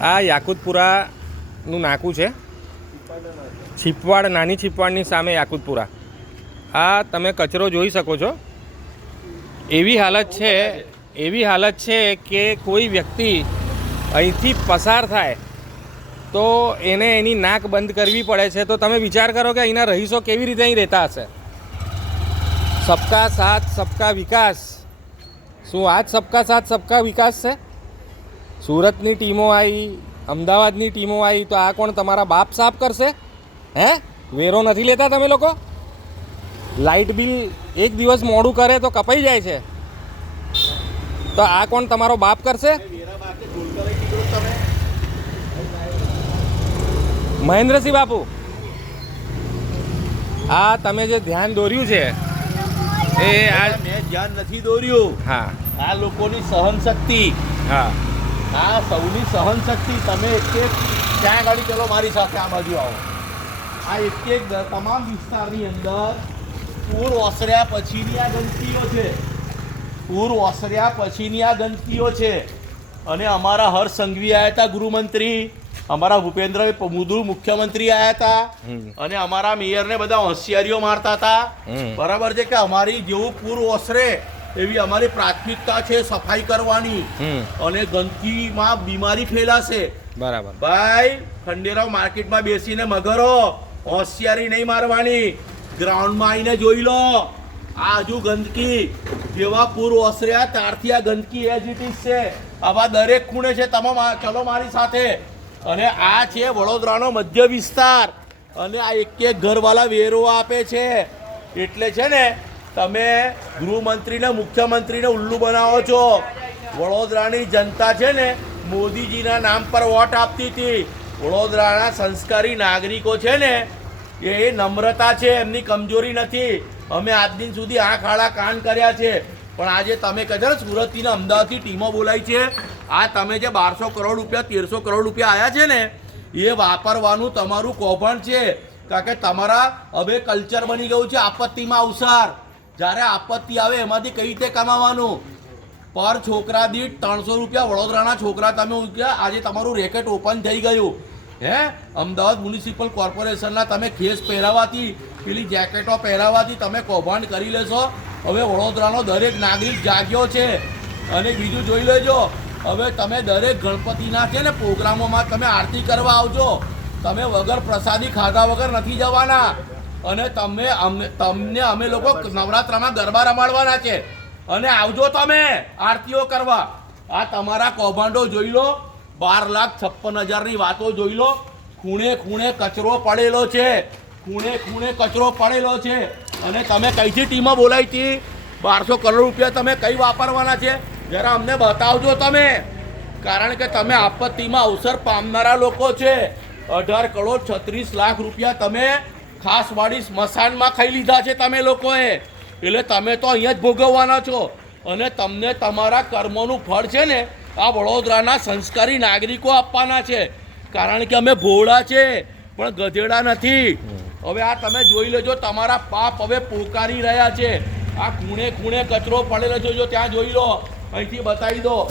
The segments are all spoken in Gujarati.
આ યાકુતપુરાનું નાકું છે. છીપવાડ, નાની છીપવાડની સામે યાકુતપુરા. આ તમે કચરો જોઈ શકો છો. એવી હાલત છે, એવી હાલત છે કે કોઈ વ્યક્તિ અહીંથી પસાર થાય તો એને એની નાક બંધ કરવી પડે છે. તો તમે વિચાર કરો કે અહીંના રહીશો કેવી રીતે અહીં રહેતા હશે? સબકા સાથ, સબકા વિકાસ. શું આ જ સબકા સાથ, સબકા વિકાસ છે? સુરતની ટીમો આવી અમદાવાદની ટીમો આવી તો આ કોણ તમારા બાપ સાફ કરશે? હે? વેરો નથી લેતા તમે લોકો? લાઇટ બિલ એક દિવસ મોડું કરે તો કપાઈ જાય છે. તો આ કોણ તમારો બાપ કરશે? મહેન્દ્રસિંહ બાપુ. આ તમે જે ધ્યાન દોર્યું છે એ આ મેં ધ્યાન નથી દોર્યું. હા. આ લોકોની સહન શક્તિ હા. આ સૌની સહન શક્તિ તમે એક એક ક્યાં ગાડી ચલો મારી સાથે આ બાજુ આવો. આ એક એક તમામ વિસ્તારની અંદર પૂર ઓસર્યા પછીની આ ગંદકીઓ છે. પૂર ઓસર્યા પછીની આ ગંદકીઓ છે. અને અમારા હર્ષ સંઘવી આવ્યા હતા ગૃહમંત્રી અમારા ભૂપેન્દ્રભાઈ મુદુ મુખ્યમંત્રી આવ્યા હતા અને અમારા મેયરને બધા હોશિયારીઓ મારતા હતા. બરાબર છે કે અમારી જેવું પૂર ઓસરે એવી અમારી પ્રાથમિકતા છે સફાઈ કરવાની. અને ગંદકીમાં બીમારી ફેલાશે. બરાબર. ભાઈ ખંડેરાવ માર્કેટમાં બેસીને મગરો હોશિયારી નહીં મારવાની. ગ્રાઉન્ડમાં આવીને જોઈ લો. આ હજુ ગંદકી. જેવા પૂર ઓસર્યા ત્યારથી આ ગંદકી એજ ઇટ ઇઝ છે. આવા દરેક ખૂણે છે. તમામ ચલો મારી સાથે. અને આ છે વડોદરાનો મધ્ય વિસ્તાર. અને આ એક એક ઘરવાળા વેરો આપે છે. એટલે છે ને તમે ગૃહમંત્રીને, મુખ્યમંત્રીને ઉલ્લુ બનાવો છો. વડોદરાની જનતા છે ને, મોદીજીના નામ પર વોટ આપતી હતી. વડોદરાના સંસ્કારી નાગરિકો છે ને, એ નમ્રતા છે, એમની કમજોરી નથી. અમે આજ દિન સુધી આંખ આડા કાન કર્યા છે. પણ આજે તમે કહે છો ને સુરતથી ને અમદાવાદથી ટીમો બોલાય છે. આ તમે જે બારસો કરોડ રૂપિયા, તેરસો કરોડ રૂપિયા આવ્યા છે ને, એ વાપરવાનું તમારું કૌભાંડ છે. કારણ કે તમારા હવે કલ્ચર બની ગયું છે, આપત્તિમાં અવસર જ્યારે આપત્તિ આવે એમાંથી કઈ રીતે કમાવાનું? પર છોકરા દીઠ ત્રણસો રૂપિયા વડોદરાના છોકરા તમે ઉગ્યા આજે તમારું રેકેટ ઓપન થઈ ગયું. હે? અમદાવાદ મ્યુનિસિપલ કોર્પોરેશનના તમે ખેસ પહેરાવાથી, પેલી જેકેટો પહેરાવાથી તમે કૌભાંડ કરી લેશો. હવે વડોદરાનો દરેક નાગરિક જાગ્યો છે. અને બીજું જોઈ લેજો, હવે તમે દરેક ગણપતિના છે ને પ્રોગ્રામોમાં તમે આરતી કરવા આવજો. તમે વગર પ્રસાદી ખાધા વગર નથી જવાના. અને તમે તમને અમે લોકો નવરાત્રામાં ગરબા રમાડવાના છે. અને આવજો તમે આરતીઓ કરવા. આ તમારા કૌભાંડો જોઈ લો. બાર લાખ છપ્પન હજારની વાતો જોઈ લો. ખૂણે ખૂણે કચરો પડેલો છે. ખૂણે ખૂણે કચરો પડેલો છે. અને તમે કઈથી ટીમો બોલાવી હતી? બારસો કરોડ રૂપિયા તમે કઈ વાપરવાના છે? જરા અમને બતાવજો તમે. કારણ કે તમે આપત્તિમાં અવસર પામનારા લોકો છે. અઢાર કરોડ છત્રીસ લાખ રૂપિયા તમે ખાસ વાળી સ્મશાનમાં ખાઈ લીધા છે તમે લોકોએ. એટલે તમે તો અહીંયા જ ભોગવવાના છો. અને તમને તમારા કર્મોનું ફળ છે ને, આ વડોદરાના સંસ્કારી નાગરિકો આપવાના છે. કારણ કે અમે ભોળા છે, પણ ગધેડા નથી. હવે આ તમે જોઈ લેજો, તમારા પાપ હવે પોકારી રહ્યા છે. આ ખૂણે ખૂણે કચરો પડેલો જોજો ત્યાં જોઈ લો. અહીંથી બતાવી દો.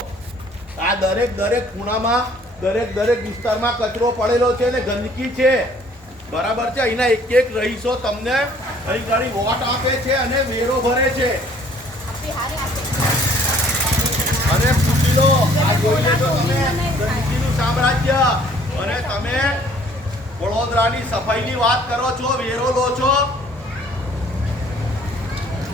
આ દરેક દરેક ખૂણામાં, દરેક દરેક વિસ્તારમાં કચરો પડેલો છે ને, ગંદકી છે. બરાબર છે? અહીંના એક એક રહીશો તમને અહીં ઘણી વોટ આપે છે અને વેરો ભરે છે. અને પૂછી લો આ જોઈ લેજો તમે. ગંદકીનું સામ્રાજ્ય. અને તમે વડોદરાની સફાઈની વાત કરો છો, વેરો લો છો.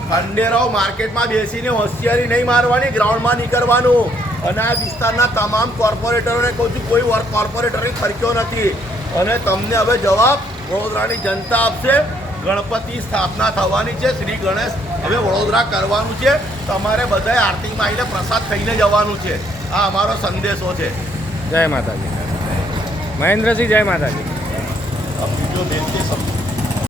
ખંડેરાવ માર્કેટમાં બેસીને હોશિયારી નહીં મારવાની, ગ્રાઉન્ડમાં નીકળવાનું. અને આ વિસ્તારના તમામ કોર્પોરેટરોને કહું છું, કોઈ વર્ગ કોર્પોરેટરે ખર્ચ્યો નથી. અને તમને હવે જવાબ વડોદરાની જનતા આપશે. ગણપતિ સ્થાપના થવાની છે. શ્રી ગણેશ હવે વડોદરા કરવાનું છે. તમારે બધાએ આરતીમાં આવીને પ્રસાદ થઈને જવાનું છે. આ અમારો સંદેશો છે. જય માતાજી. મહેન્દ્રસિંહ જય માતાજી. બીજો બેન